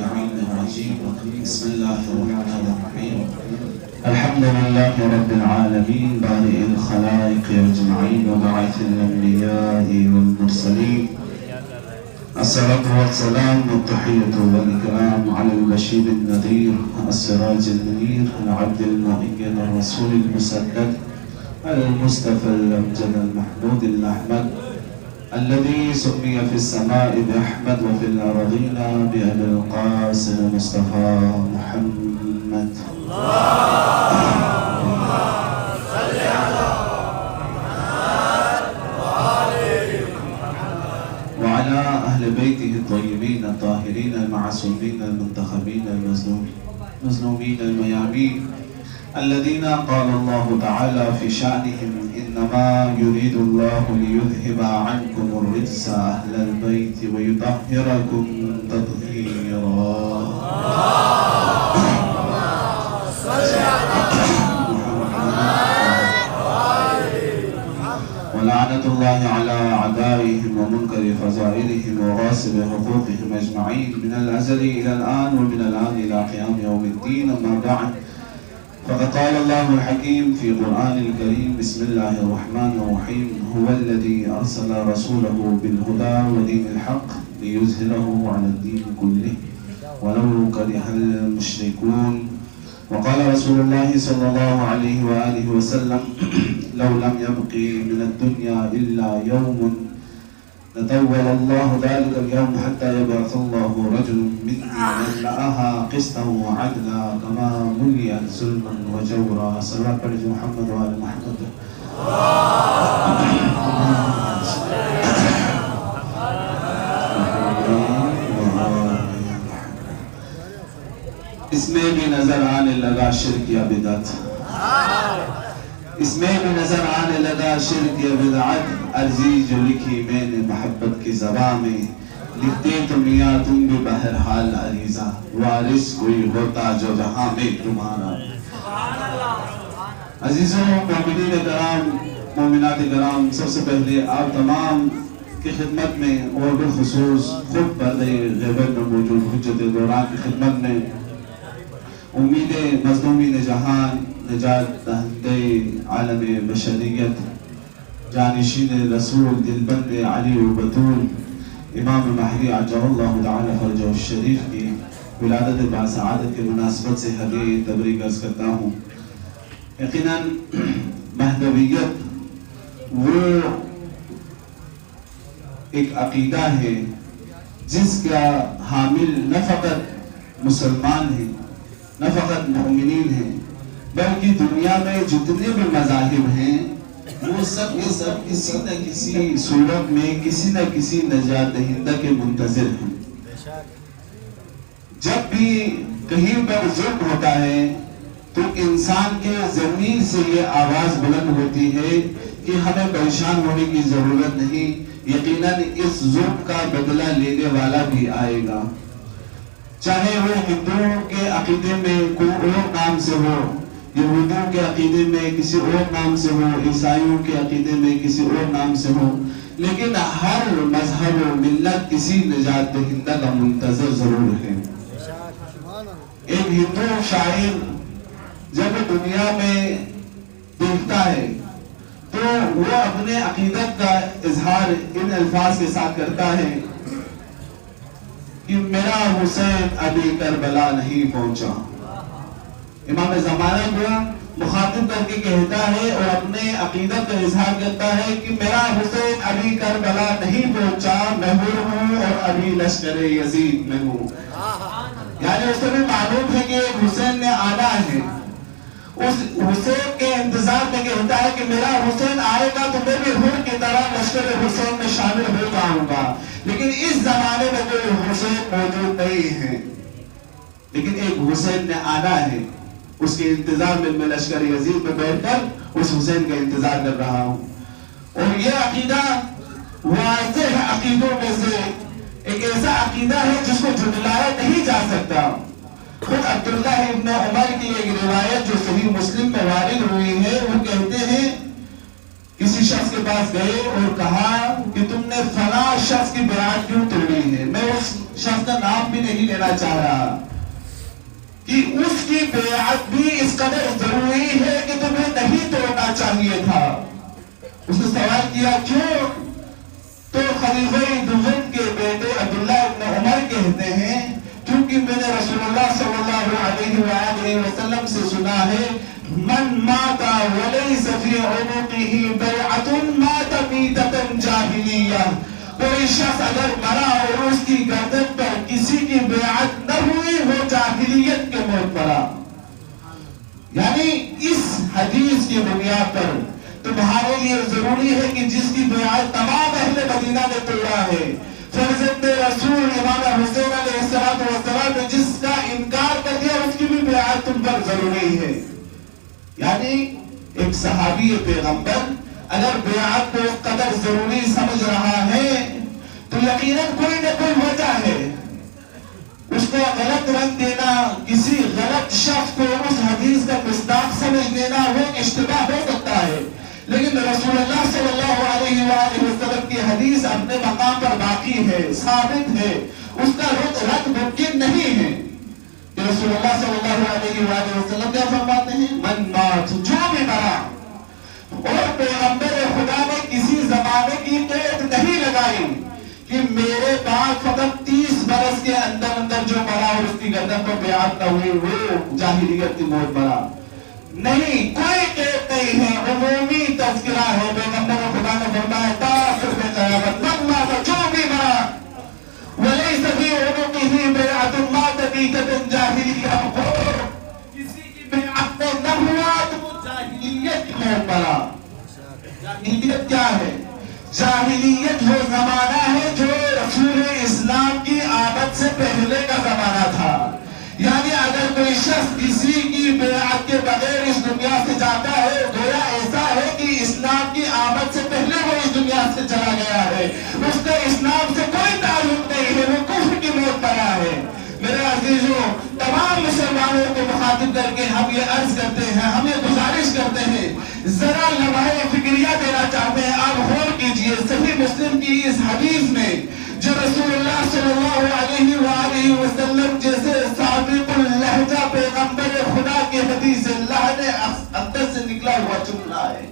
اللعين الرجيم. بسم الله الرحمن الرحيم. الحمد لله رب العالمين بارئ الخلائق أجمعين وباعث الأنبياء والمرسلين. الصلاة والسلام والتحية والإكرام على البشير النذير السراج المنير العبد المؤمن الرسول المسدد المصطفى الأمجد المحمود الأحمد الذي سمي في السماء بأحمد وفي الأرضين بأبي القاسم المصطفى محمد. اللهم صل على محمد وعلى أهل بيته الطيبين الطاهرين المعصومين المنتخبين المظلومين الميامين الذين قال الله تعالى في شأنهم إنما يريد الله ليذهب عنكم الرجس أهل البيت ويطهركم تطهيرا. ولعنة الله على أعدائهم ومنكر فضائلهم وغاصب حقوقهم أجمعين من الأزل إلى الآن ومن الآن إلى قيام يوم الدين. أما بعد، فقد قال الله الحكيم في قرآن الكريم بسم الله الرحمن الرحيم هو الذي أرسل رسوله بالهدى ودين الحق ليظهره على الدين كله ولو كره المشركون. وقال رسول الله صلى الله عليه وآله وسلم لو لم يبقي من الدنيا إلا يوم لطول الله ذلك اليوم حتى يبعث الله رجل مني يملأها قسطا وعدلا كما ملئت ظلما وجورا. صلوات پر محمد وآل محمد. اس میں بھی نظر آنے لگا شرک یا بدعت، اس میں بھی نظر آنے لگا شرک یا بدعت. عرضی جو لکھی میں نے محبت کی زبان میں، لکھتے تو میاں تم بھی بہرحال عریضہ، وارث کوئی ہوتا جو جہاں میں تمہارا. عزیزوں، مومنین کرام، مومنات کرام، سب سے پہلے آپ تمام کی خدمت میں اور بالخصوص خود پردے غیبت میں موجود حجت دوران کی خدمت میں امید مظلومین جہان، نجات دہندے عالم بشریت، جانشین رسول، دلبند علی و بطول، امام مہدی عجل اللہ تعالی فرجہ الشریف کی ولادت باسعادت کی مناسبت سے ہدیہ تبریک عرض کرتا ہوں. یقیناً مہدویت وہ ایک عقیدہ ہے جس کا حامل نہ فقط مسلمان ہیں، نہ فقط مومنین ہیں، بلکہ دنیا میں جتنے بھی مذاہب ہیں وہ سب یہ سب کسی نہ کسی صورت میں کسی نہ کسی نجات دہندہ کے منتظر ہیں. جب بھی کہیں پر ظلم ہوتا ہے تو انسان کے ضمیر سے یہ آواز بلند ہوتی ہے کہ ہمیں پریشان ہونے کی ضرورت نہیں، یقیناً اس ظلم کا بدلہ لینے والا بھی آئے گا. چاہے وہ ہندوؤں کے عقیدے میں کوئی اور نام سے ہو، یہودیوں کے عقیدے میں کسی اور نام سے ہو، عیسائیوں کے عقیدے میں کسی اور نام سے ہو، لیکن ہر مذہب و ملت کسی نجات دہندہ کا منتظر ضرور ہے. ایک ہندو شاعر جب دنیا میں دیکھتا ہے تو وہ اپنے عقیدت کا اظہار ان الفاظ کے ساتھ کرتا ہے کہ میرا حسین ابھی کربلا نہیں پہنچا. امام زمانہ کو مخاطب کر کے کہتا ہے اور اپنے عقیدت کا اظہار کرتا ہے کہ میرا حسین ابھی کربلا نہیں پہنچا، میں ہوں اور ابھی لشکر یزید میں ہوں. یعنی اس کو بھی معلوم ہے کہ حسین نے آنا ہے، اس حسین کے انتظار میں کہتا ہے کہ میرا حسین آئے گا تو میں بھی ہر کی طرح لشکر حسین میں شامل ہو جاؤں گا. لیکن اس زمانے میں کوئی حسین موجود نہیں ہے، لیکن ایک حسین نے آنا ہے. اس کے انتظار میں لشکر یزید میں بیٹھ کر اس حسین کا انتظار کر رہا ہوں. اور یہ عقیدہ واضح عقیدوں میں سے ایک ایسا عقیدہ ہے جس کو جھٹلایا نہیں جا سکتا. خود عبداللہ ابن عمر کی ایک روایت جو صحیح مسلم میں وارد ہوئی ہے، وہ کہتے ہیں کسی کسی شخص کے پاس گئے اور کہا کہ تم نے فلاں شخص کی بیعت کیوں توڑی ہے؟ میں اس شخص کا نام بھی نہیں لینا چاہ رہا کہ اس کی بیعت بھی اس قدر ضروری ہے کہ تمہیں نہیں توڑنا چاہیے تھا۔ اس نے سوال کیا کیوں؟ تو خلیفہ دوم کے بیٹے عبداللہ ابن عمر کہتے ہیں کیونکہ میں نے رسول اللہ صلی اللہ علیہ وآلہ وسلم سے سنا ہے من مات ولیس فی عنقہ بیعۃ مات میتۃ جاہلیہ، کوئی شخص اگر مرا اور اس کی گردن پر کسی کی بیعت نہ ہوئی وہ جاہلیت کے موت مرا۔ یعنی اس حدیث کی بنیاد پر تمہارے لیے ضروری ہے کہ جس کی بیعت تمام اہل مدینہ نے توڑا ہے، فرزند رسول امام حسین علیہ السلام نے جس کا انکار کر دیا اس کی بھی بیعت تم پر ضروری ہے۔ یعنی ایک صحابی پیغمبر اگر بیعت کو قدر ضروری سمجھ رہا ہے تو یقیناً کوئی نہ کوئی وجہ ہے۔ اس کو غلط رنگ دینا، کسی غلط شخص کو اس حدیث کا مصداق سمجھ دینا وہ اشتباہ ہو سکتا ہے، لیکن رسول اللہ صلی اللہ علیہ وآلہ وسلم کی حدیث اپنے مقام پر باقی ہے، ثابت ہے، اس کا رد ممکن نہیں ہے۔ رسول اللہ صلی اللہ علیہ وآلہ وسلم کیا فرماتے ہیں؟ من مات، جو بھی مرا، اور پیغمبر خدا نے کسی زمانے کی قید نہیں لگائی کہ میرے بعد فقط 30 برس کے اندر جو مرا اور اس کی گردن پر بیعت نہ ہوئی وہ جاہلیت کی موت مرا، نہیں، کوئی قید نہیں ہے، عمومی تذکرہ ہے۔ پیغمبر خدا نے فرمایا تاخر میں قیامت من مات، جو بھی مرا ولیس فی عنقہ بیعۃ مات میتۃ جاہلیہ، کسی کی بیعت میں نہ ہوا تو وہ جاہلیت کی موت مرا۔ جاہلیت کیا ہے؟ جاہلیت وہ زمانہ ہے جو رسول اسلام کی آمد سے پہلے کا زمانہ تھا۔ یعنی اگر کوئی شخص کسی کی بیعت کے بغیر اس دنیا سے جاتا ہے گویا ایسا ہے کہ اسلام کی آمد سے پہلے وہ اس دنیا سے چلا گیا ہے، اس کا اسلام سے کوئی تعلق نہیں ہے، وہ کفر کی موت مرا ہے۔ میرے عزیزوں، تمام مسلمانوں کو مخاطب کر کے ہم یہ عرض کرتے ہیں، ہم یہ گزارش کرتے ہیں، ذرا لمحہ فکریہ دینا چاہتے ہیں، آپ غور کیجئے صحیح مسلم کی اس حدیث میں جو رسول اللہ صلی اللہ علیہ وآلہ وسلم جیسے سابق اللہجہ پیغمبر خدا کی حدیث لہجہ اقدس سے نکلا ہوا جملہ ہے۔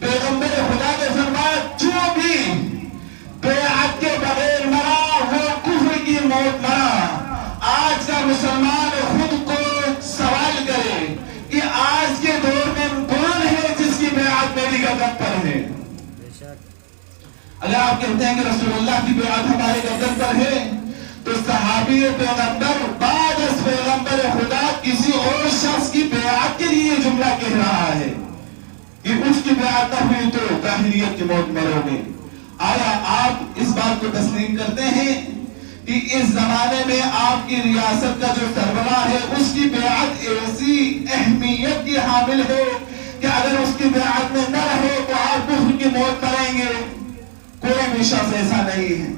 پیغمبر خدا نے فرمایا جو بھی بیعت کے بغیر مرا وہ کفر کی موت مرا۔ آج کا مسلمان خود کو سوال کرے کہ آج کے دور میں کون ہے جس کی بیعت میری گردن پر ہے؟ اگر آپ کہتے ہیں کہ رسول اللہ کی بیعت ہمارے گردن پر ہے تو صحابی پیغمبر بعد از پیغمبر خدا کسی اور شخص کی بیعت کے لیے یہ جملہ کہہ رہا ہے کہ اس کی بیعت نہ ہوئی تو جاہلیت کی موت مرو گے۔ آیا آپ اس بات کو تسلیم کرتے ہیں کہ اس زمانے میں آپ کی ریاست کا جو سربراہ ہے اس کی بیعت ایسی اہمیت کی حامل ہے کہ اگر اس کی بیعت میں نہ رہے تو آپ کفر کی موت مریں گے؟ کوئی بھی شخص ایسا نہیں ہے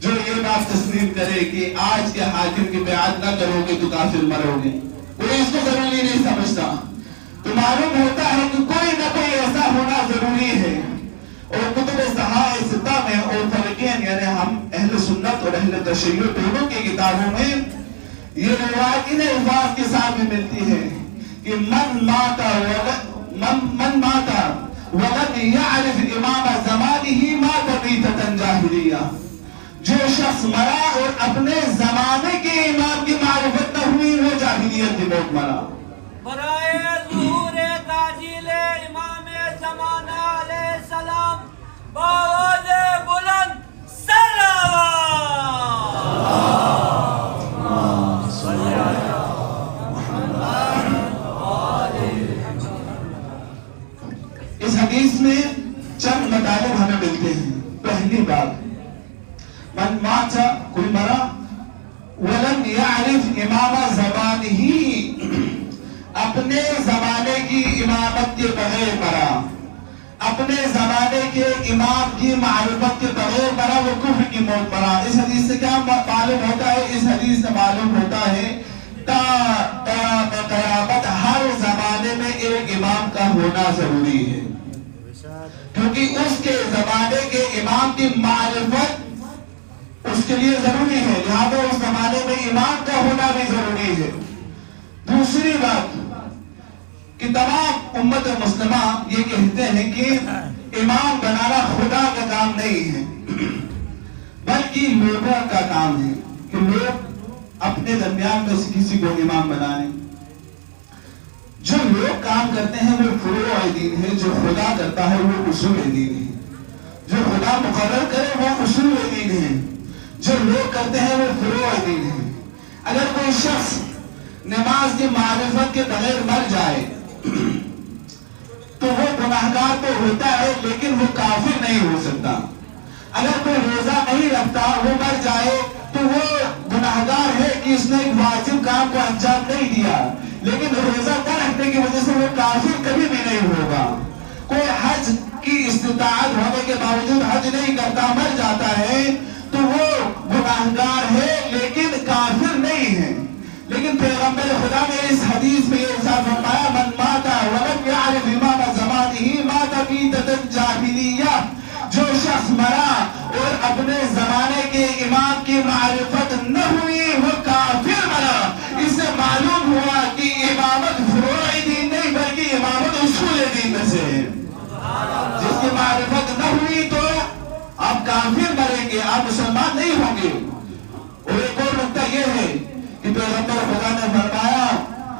جو یہ بات تسلیم کرے کہ آج کے حاکم کی بیعت نہ کرو گے تو کافر مرو گے۔ کوئی اس کو ضروری نہیں سمجھتا۔ تو معلوم ہوتا ہے کہ کوئی نہ کوئی ایسا ہونا ضروری ہے۔ اور کتب صحاح ستہ میں اور فرقین یعنی ہم اہل سنت اور اہل تشیع دونوں کی کتابوں میں یہ روایت ان الفاظ کے ساتھ بھی ملتی ہے کہ من ماتا وَلَمْ يَعْرِفْ إِمَامَ زَمَانِهِ مَاتَ مِيتَةً جَاهِلِيَّةً، جو شخص مرا اور اپنے زمانے کے امام کی معرفت نہ ہوئی وہ جاہلیت کی موت مرا۔ برائے ظہور تعجیل امام زمانہ علیہ السلام بآواز بلند اس حدیث میں چند مطالب ہمیں ملتے ہیں۔ پہلی بات، من مات، کوئی مرا، ولم يعرف امام زمانہ، اپنے زمانے کی امامت کے بغیر مرا، اپنے زمانے کے امام کی معرفت کے بغیر مرا وہ کفر کی موت مرا۔ اس حدیث سے کیا معلوم ہوتا ہے؟ اس حدیث سے معلوم ہوتا ہے قیامت ہر زمانے میں ایک امام کا ہونا ضروری ہے، کیونکہ کیونکہ اس کے زمانے کے امام کی معرفت اس کے لیے ضروری ہے، لہذا اس زمانے میں امام کا ہونا بھی ضروری ہے۔ دوسری بات کہ تمام امت مسلمہ یہ کہتے ہیں کہ امام بنانا خدا کا کام نہیں ہے بلکہ لوگوں کا کام ہے، کہ لوگ اپنے درمیان میں سے کسی کو امام بنائیں۔ جو لوگ کام کرتے ہیں وہ فروع دین ہے، جو خدا کرتا ہے وہ اصول دین ہے، جو خدا مقرر کرے وہ اصول دین ہے، جو لوگ کرتے ہیں وہ فروع دین ہے۔ اگر کوئی شخص نماز کی معرفت کے بغیر مر جائے تو وہ گناہگار تو ہوتا ہے لیکن وہ کافر نہیں ہو سکتا۔ اگر کوئی روزہ نہیں رکھتا وہ مر جائے تو وہ گناہگار ہے کہ اس نے ایک واجب کام کو انجام نہیں دیا، لیکن روزہ نہ رکھنے کی وجہ سے وہ کافر کبھی بھی نہیں ہوگا۔ کوئی حج کی استطاعت ہونے کے باوجود حج نہیں کرتا مر جاتا ہے تو وہ گناہگار ہے لیکن کافر نہیں ہے۔ لیکن پیغمبر خدا نے اس حدیث میں یہ ارشاد فرمایا من مات ولم يعرف امام زمانه مات میتۃ جاہلیہ، جو شخص مرا اور اپنے زمانے کے امام کی معرفت نہ ہوئی وہ کافر مرا۔ اس سے معلوم ہوا کہ امامت فروع دین نہیں بلکہ امامت اصول دین میں سے ہے۔ جس کی معرفت نہ ہوئی تو آپ کافر مریں گے، آپ مسلمان نہیں ہوں گے۔ اور ایک اور نقطہ یہ ہے کہ پیغمبر خدا نے فرمایا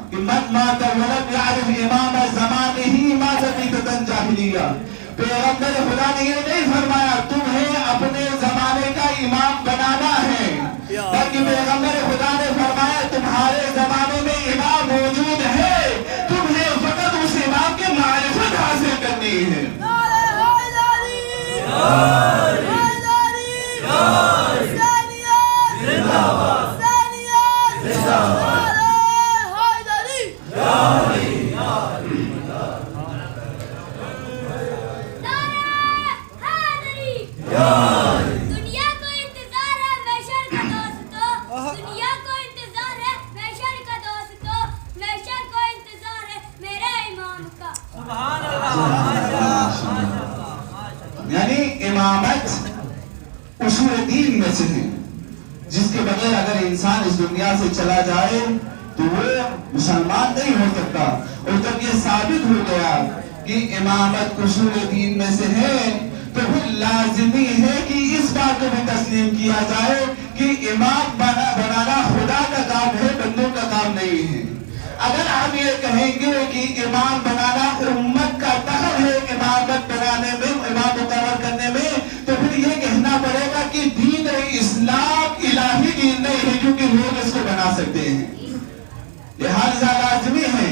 کہ من مات ولم يعرف امام زمانه مات میتۃ جاہلیہ۔ پیغمبر خدا نے یہ نہیں فرمایا تمہیں اپنے زمانے کا امام بنانا ہے، بلکہ پیغمبر خدا نے فرمایا تمہارے زمانے میں امام موجود ہے، تمہیں فقط اس امام کی معرفت حاصل کرنی ہے۔ یعنی امامت اصول دین میں سے ہے، جس کے بغیر اگر انسان اس دنیا سے چلا جائے تو وہ مسلمان نہیں ہو سکتا۔ اور جب یہ ثابت ہو گیا کہ امامت اصول دین میں سے ہے تو پھر لازمی ہے کہ اس بات کو بھی تسلیم کیا جائے کہ امام بنانا خدا کا کام ہے، بندوں کا کام نہیں ہے۔ اگر ہم یہ کہیں گے کہ امام بنانا امت کا دخل ہے امامت بنانے میں، امام مقرر کرنے میں، تو پھر یہ کہنا پڑے گا کہ دین اسلام الہی دین نہیں ہے کیونکہ لوگ اس کو بنا سکتے ہیں۔ لہذا لازمی ہے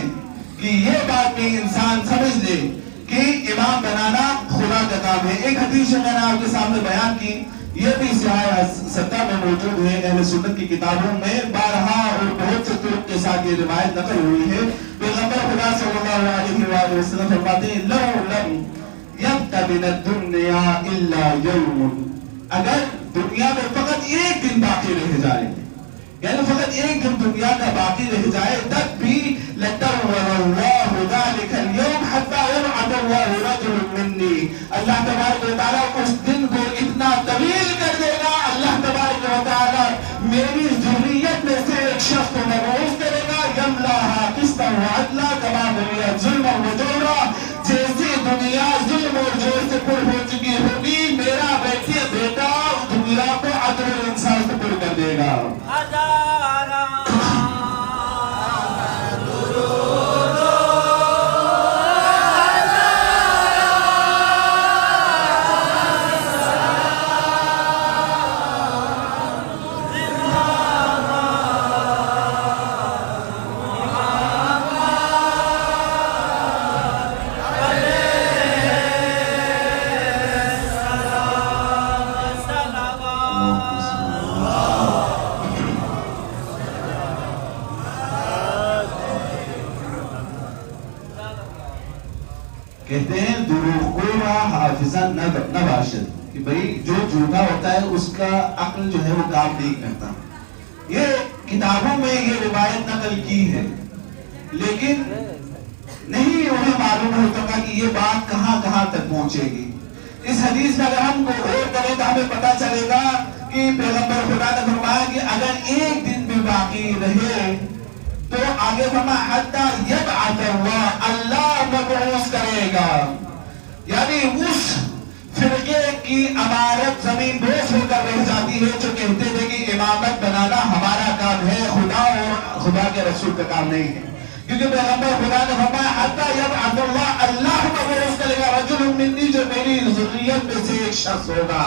کہ یہ بات بھی انسان سمجھ لے کہ امام بنانا خدا کا کام ہے۔ ایک حدیث میں نے آپ کے سامنے بیان کی، یہ بھی صحیح 70 میں موجود ہے، اہل سنت کی کتابوں میں بارہا اور بہت سے طرق کے ساتھ یہ روایت نقل ہوئی ہے۔ پیغمبر خدا صلی اللہ علیہ وآلہ وسلم فرماتے ہیں لو لم یبق من الدنیا الا یوم، اگر دنیا میں فقط ایک دن باقی رہ جائے، یعنی فقط ایک دن دنیا کا باقی رہ جائے، تب بھی لَتَوَّلَ اللَّهُ ذَلِكَ الْيَوْمَ حَتَّى يَبْعَثَ اللَّهُ رَجُلٌ مِّنِّي، اللہ تبارک و تعالیٰ اس دن کو اتنا طویل کر دے گا، اللہ تبارک و تعالیٰ میری ذریت میں سے ایک شخص کو مبعوث کرے گا، يَمْلَاهَا قِسْطًا وَعَدْلًا كَمَا مُلِئَتْ ظُلْمًا وَجَوْرًا، جیسی دنیا ظلم اور جور سے پر ہو چکی ہوگی، میرا بیٹا دنیا کو عدل و انصاف سے پر کر دے گا۔ کہتے ہیں دروغ گو حافظہ نہ باشد، کہ بھئی جو جھوٹا ہوتا ہے اس کا عقل جو ہے وہ کام نہیں کرتا۔ یہ کتابوں میں یہ روایت نقل کی ہے لیکن نہیں انہیں معلوم ہوتا کہ یہ بات کہاں کہاں تک پہنچے گی۔ اس حدیث میں اگر ہم غور کریں تو ہمیں پتا چلے گا کہ پیغمبر خدا نے فرمایا کہ اگر ایک دن بھی باقی رہے تو آگے فرمایا حتی یبعث اللہ مبعوث کرے گا، یعنی اس فرقے کی امارت زمین بوس ہو کر رہ جاتی ہے جو کہتے تھے کہ امامت بنانا ہمارا کام ہے، خدا اور خدا کے رسول کا کام نہیں ہے، کیونکہ پیغمبر خدا نے فرمایا حتی یبعث اللہ مبعوث کرے گا رجل منی، جو میری ذریت میں سے ایک شخص ہوگا۔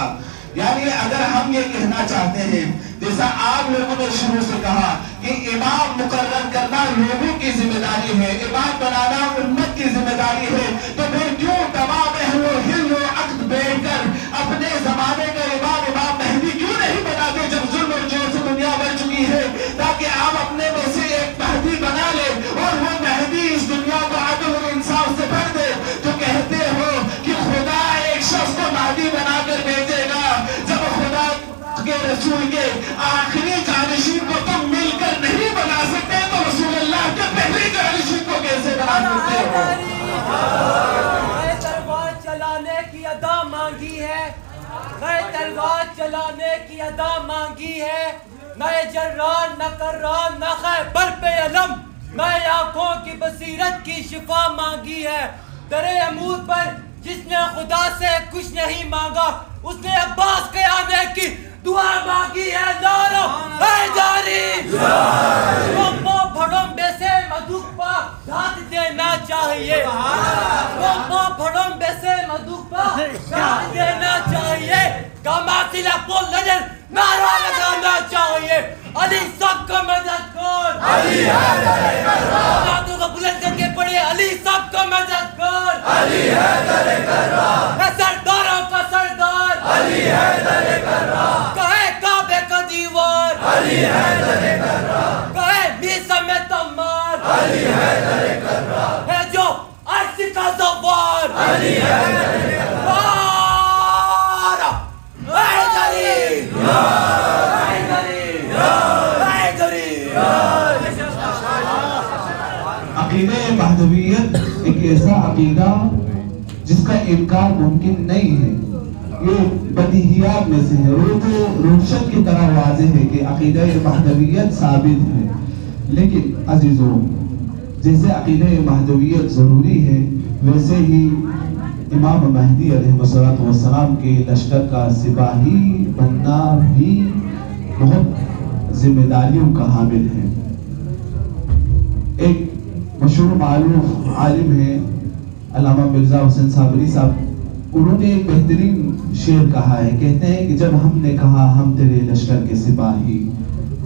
یعنی اگر ہم یہ کہنا چاہتے ہیں جیسا آپ لوگوں نے شروع سے کہا کہ امام مقرر کرنا لوگوں کی ذمہ داری ہے، امام بنانا امت کی ذمہ داری ہے، تو پھر کیوں تمام اہل و حل و عقد بیٹھ کر اپنے زمانے کا امام مہدی کیوں نہیں بناتے جب ظلم اور جور سے دنیا بن چکی ہے، تاکہ آپ اپنے میں سے ایک مہدی بنا لے اور وہ مہدی اس دنیا کو عدل اور انصاف سے بھر دے۔ تو کہتے ہو کہ خدا ایک شخص کو مہدی بنا کر بھیجے گا، جب خدا کے رسول کے آخری جانشین کو تم مل کر نہیں بنا سکتے تو رسول اللہ کے پہلے جانشین کو کیسے بنا سکتے ہو؟ نئے تلوار چلانے کی ادا مانگی ہے، نئے تلوار چلانے کی ادا مانگی ہے، نئے جران نہ کران نہ خیبر پہ علم، نئے آنکھوں کی بصیرت کی شفا مانگی ہے۔ درے عمود پر جس نے خدا سے کچھ نہیں مانگا اس نے عباس کے آنے کی دعا مانگی ہے۔ نعرہ حیدری، پمپا بھڑمبے سے مدھوپا دھات دینا چاہیے، پمپا بھڑمبے سے مدھوپا دھات دینا چاہیے، کاماتی لپو لجن نعرہ لگانا چاہیے۔ علی سب کا مددگار، علی حیدر کرار، نعتوں کو بلند کر کے پڑھے علی سب کا مددگار، علی حیدر کرار، ہے سرداروں کا سردار، علی حیدر کرار، کہے کعبے کا دیوار، علی حیدر کرار، کہے میسا میں تمار، علی حیدر کرار، ہے جو عرش کا زوار، علی حیدر کرار، حیدری عقیدہ مہدویت ایک ایسا عقیدہ جس کا انکار ممکن نہیں ہے، یہ بدیہیات میں سے ہے، روشن کی طرح واضح ہے کہ عقیدہ مہدویت ثابت ہے۔ لیکن عزیزوں، جیسے عقیدہ مہدویت ضروری ہے ویسے ہی امام مہدی علیہ السلام کے لشکر کا سپاہی بننا بھی بہت ذمہ داریوں کا حامل ہے۔ ایک مشہور معروف عالم ہے علامہ مرزا حسین صابری صاحب، انہوں نے ایک بہترین شعر کہا ہے، کہتے ہیں کہ جب ہم نے کہا ہم تیرے لشکر کے سپاہی،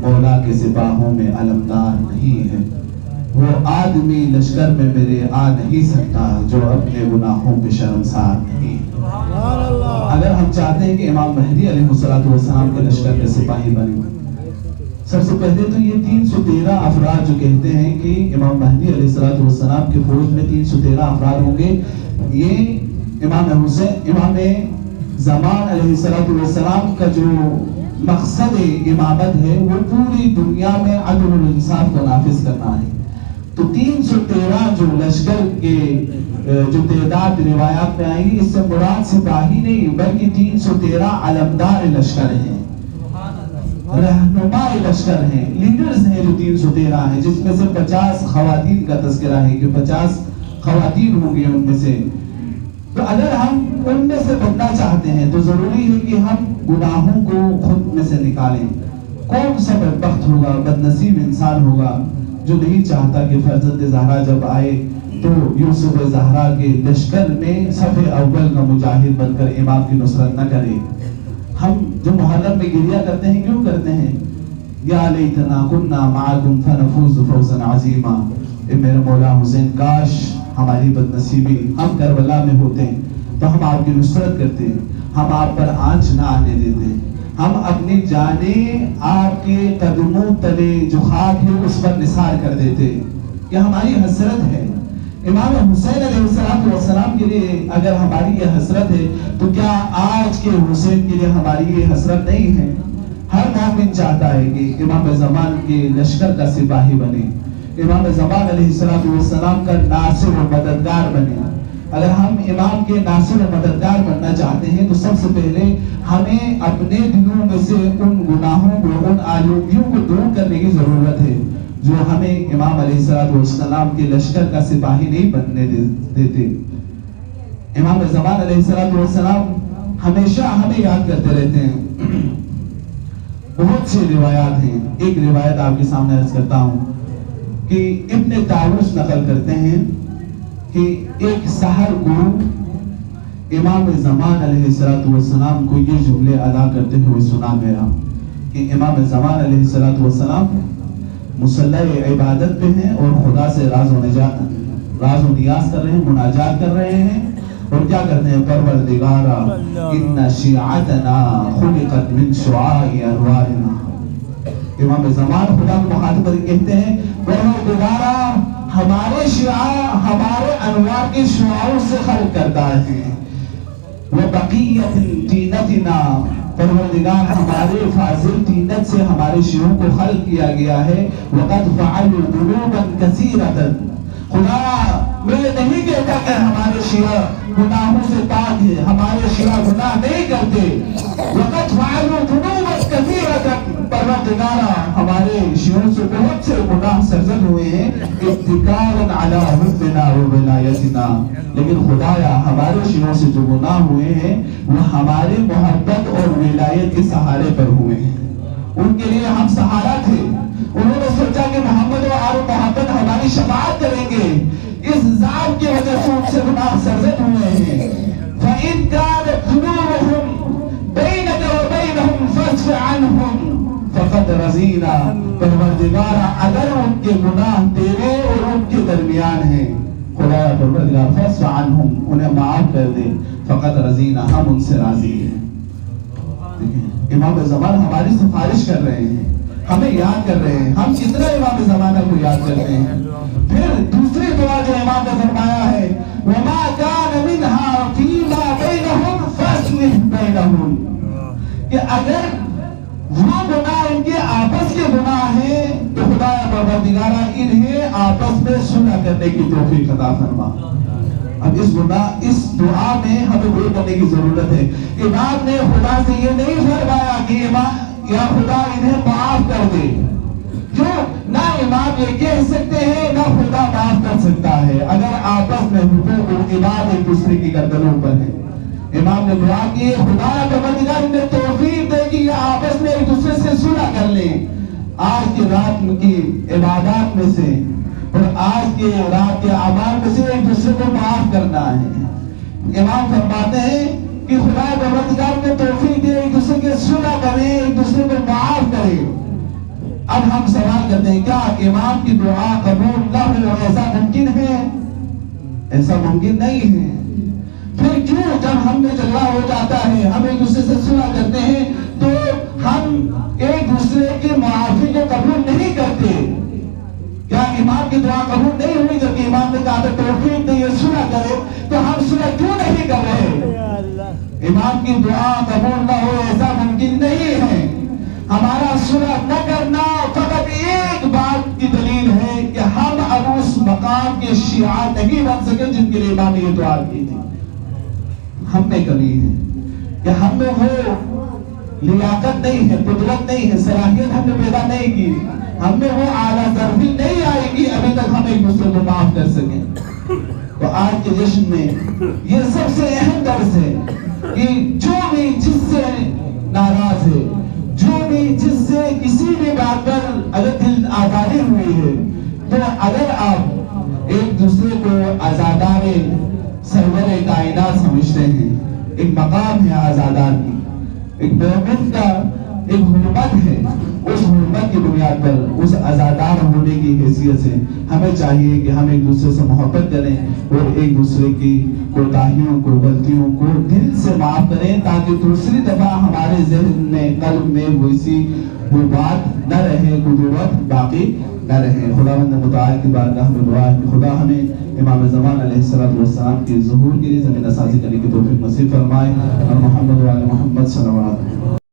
مولا کے سپاہوں میں علمدار نہیں ہے، وہ آدمی لشکر میں میرے آ نہیں سکتا جو اپنے گناہوں پہ شرمسار نہیں۔ اگر ہم چاہتے ہیں کہ امام مہدی علیہ السلام کے لشکر کے سپاہی بنے، سب سے پہلے تو یہ 313 افراد جو کہتے ہیں کہ امام مہدی علیہ السلام کے فوج میں 313 افراد ہوں گے، یہ امام زمان علیہ السلام کا جو مقصد امامت ہے وہ پوری دنیا میں عدل و انصاف کو نافذ کرنا ہے۔ تو 313 جو لشکر کے جو تعداد روایات میں آئی، اس سے مراد سپاہی نہیں بلکہ 313 علمدار لشکر ہیں، رہنما لشکر ہیں، لیڈرز ہیں جو 313 ہیں، جس میں سے 50 خواتین کا تذکرہ ہے کہ 50 خواتین ہوں گے ان میں سے۔ تو اگر ہم ان میں سے بننا چاہتے ہیں تو ضروری ہے کہ ہم گناہوں کو خود میں سے نکالیں۔ کون سا بدبخت ہوگا، بدنصیب انسان ہوگا جو نہیں چاہتا کہ فرزند زہرا جب آئے تو یوسف زہرا کے لشکر میں صف اول کا مجاہد بن کر امام کی نصرت نہ کرے۔ ہم جو محرم میں گریہ کرتے ہیں کیوں کرتے ہیں؟ یا لیتنا کننا معکم فنفوز فوزا عظیما، اے میرے مولا حسین کاش ہماری بدنصیبی ہم کربلا میں ہوتے تو ہم آپ کی نصرت کرتے، ہم آپ پر آنچ نہ آنے دیتے، ہم اپنی جانیں آپ کے قدموں تلے جو خاک ہے اس پر نثار کر دیتے۔ یہ ہماری حسرت ہے۔ امام حسین علیہ السلام کے لیے اگر ہماری یہ حسرت ہے تو کیا آج کے حسین کے لیے ہماری یہ حسرت نہیں ہے؟ ہر مومن چاہتا ہے کہ امام زمان کے لشکر کا سپاہی بنے، امام زمان علیہ السلام کا ناصر و مددگار بنے۔ اگر ہم امام کے ناصر و مددگار بننا چاہتے ہیں تو سب سے پہلے ہمیں اپنے دلوں میں سے ان گناہوں کو، ان آلودگیوں کو دور کرنے کی ضرورت ہے جو ہمیں امام علیہ السلام کے لشکر کا سپاہی نہیں بننے دیتے۔ امام زمان علیہ السلام ہمیشہ ہمیں یاد کرتے رہتے ہیں۔ بہت سی روایات ہیں، ایک روایت آپ کے سامنے عرض کرتا ہوں کہ ابن طاووس نقل کرتے ہیں کہ ایک سحر کو امام زمان علیہ السلام کو یہ جملے ادا کرتے ہوئے سنا گیا کہ امام زمان علیہ السلام مصلی عبادت پہ ہیں اور خدا سے راز و نیاز کر رہے ہیں، مناجات کر رہے ہیں، اور کیا کرتے ہیں؟ پروردگارا ان شیعتنا خلقت من شعاع انوارنا۔ امام زمان خدا کو مخاطب کر کے کہتے ہیں پروردگارا ہمارے شعاع ہمارے انوار کے شعاعوں سے خلق کرتا ہے، وبقیت طینتنا، پروردگار ہمارے فاضل طینت سے ہمارے شیعوں کو خلق کیا گیا ہے، وقد فعلوا ذنوبا کثیرۃ، خدا میں نہیں کہتا کہ ہمارے شیعہ گناہوں سے پاک ہے، ہمارے شیعہ گناہ نہیں کرتے، وقد فعلوا ذنوبا کثیرۃ، پروردگارا ہمارے شیعوں سے بہت سے گناہ سرزد ہوئے ہیں، اتکالا علی حبنا و ولایتنا، لیکن خدایا ہمارے شیعوں سے جو گناہ ہوئے ہیں وہ ہمارے محبت اور ولایت کے سہارے پر ہوئے ہیں، ان کے لیے ہم سہارا تھے، انہوں نے سوچا کہ محمد و آل محمد ہماری شفاعت کریں گے، اس ذات کی وجہ سے ان سے گناہ سرزد ہوئے ہیں۔ فَإِنْ كَانَتْ ذُنُوبُهُمْ بَيْنَكَ وَبَيْنَهُمْ فَاصْفَحْ عَنْهُمْ فَقَدْ رَضِينَا، پروردگارا اگر ان کے گناہ تیرے اور ان کے درمیان ہیں، خدایا پروردگار فَاصْفَحْ عَنْهُمْ، انہیں معاف کر دے، فَقَدْ رَضِينَا، ہم ان سے راضی ہیں۔ امام زمان ہماری سفارش کر رہے ہیں، ہمیں یاد کر رہے ہیں، ہم کتنا امام زمانہ کو یاد کرتے ہیں۔ پھر دوسری دعا جو امام نے فرمایا ہے وَمَا كَانَ مِنْهَا فِيمَا بَيْنَهُمْ فَاصْلِحْ بَيْنَهُمْ، کہ اگر وہ گناہ ان کے آپس کے گناہ ہیں تو خدایا پروردگارا انہیں آپس میں صلح کرنے کی توفیق عطا فرما۔ اب اس دعا میں ہمیں وہ کرنے کی ضرورت ہے۔ امام نے خدا سے یہ نہیں فرمایا کہ یا خدا انہیں معاف کر دے، جو نہ امام یہ کہہ سکتے ہیں نہ خدا معاف کر سکتا ہے اگر آپس میں حقوق العباد ایک دوسرے کی گردنوں پر ہے۔ امام نے دعا کی خدا پروردگار انہیں توفیق دے کہ یہ آپس میں ایک دوسرے سے صلح کر لیں، آج کی رات کی عبادات میں سے اور آج کے رات کے اعمال میں سے ایک دوسرے کو معاف کرنا ہے۔ امام فرماتے ہیں کہ خدا پروردگار نے توفیق دے ایک دوسرے کے صلح کریں، ایک دوسرے کو معاف کریں۔ اب ہم سوال کرتے ہیں کیا امام کی دعا قبول نہ ہو؟ ایسا ممکن ہے؟ ایسا ممکن نہیں ہے۔ پھر کیوں جب ہم میں جھگڑا ہو جاتا ہے ہم ایک دوسرے سے صلح کرتے ہیں تو ہم ایک دوسرے کی معافی کو قبول نہیں کرتے؟ کیا امام کی دعا قبول نہیں ہوئی جبکہ امام نے کہا تو توفیق دے یہ صلح کرے، تو ہم صلح کیوں نہیں کر رہے؟ امام کی دعا قبول نہ ہو ایسا ممکن نہیں ہے۔ ہمارا صلح نہ کرنا فقط ایک بات کی دلیل ہے کہ ہم اب اس مقام کے شیعہ نہیں بن سکے جن کے لیے امام نے یہ دعا کی تھی۔ ہم میں کمی ہے کہ ہم میں وہ لیاقت نہیں ہے، قدرت نہیں ہے، صلاحیت ہم نے پیدا نہیں کی، ہم میں وہ اعلیٰ ظرفی نہیں آئے گی ابھی تک ہم ایک دوسرے کو معاف کر سکیں۔ تو آج کے جشن میں یہ سب سے اہم درس ہے کہ جو بھی جس سے ناراض ہے، جو بھی جس سے کسی بھی بات پر اگر دل آزادی ہوئی ہے، تو اگر آپ ایک دوسرے کو آزادار سرور کائنات سمجھتے ہیں، ایک مقام ہے آزادار کی، ایک مومن کا ایک حرمت ہے، اس حرمت کی بنیاد پر اس آزادار ہونے کی حیثیت سے ہمیں چاہیے کہ ہم ایک دوسرے سے محبت کریں اور ایک دوسرے کی کوتاہیوں کو، غلطیوں کو دل سے معاف کریں تاکہ دوسری دفعہ ہمارے ذہن میں، قلب میں وہ بات نہ رہے، قدوت باقی نہ رہے۔ خداوند متعال کی بارگاہ میں دعا ہے کہ خدا ہمیں امام زمان علیہ السلام کے ظہور کے لیے زمین سازی کرنے کی توفیق نصیب فرمائے اور محمد و آل محمد صلی اللہ علیہ وسلم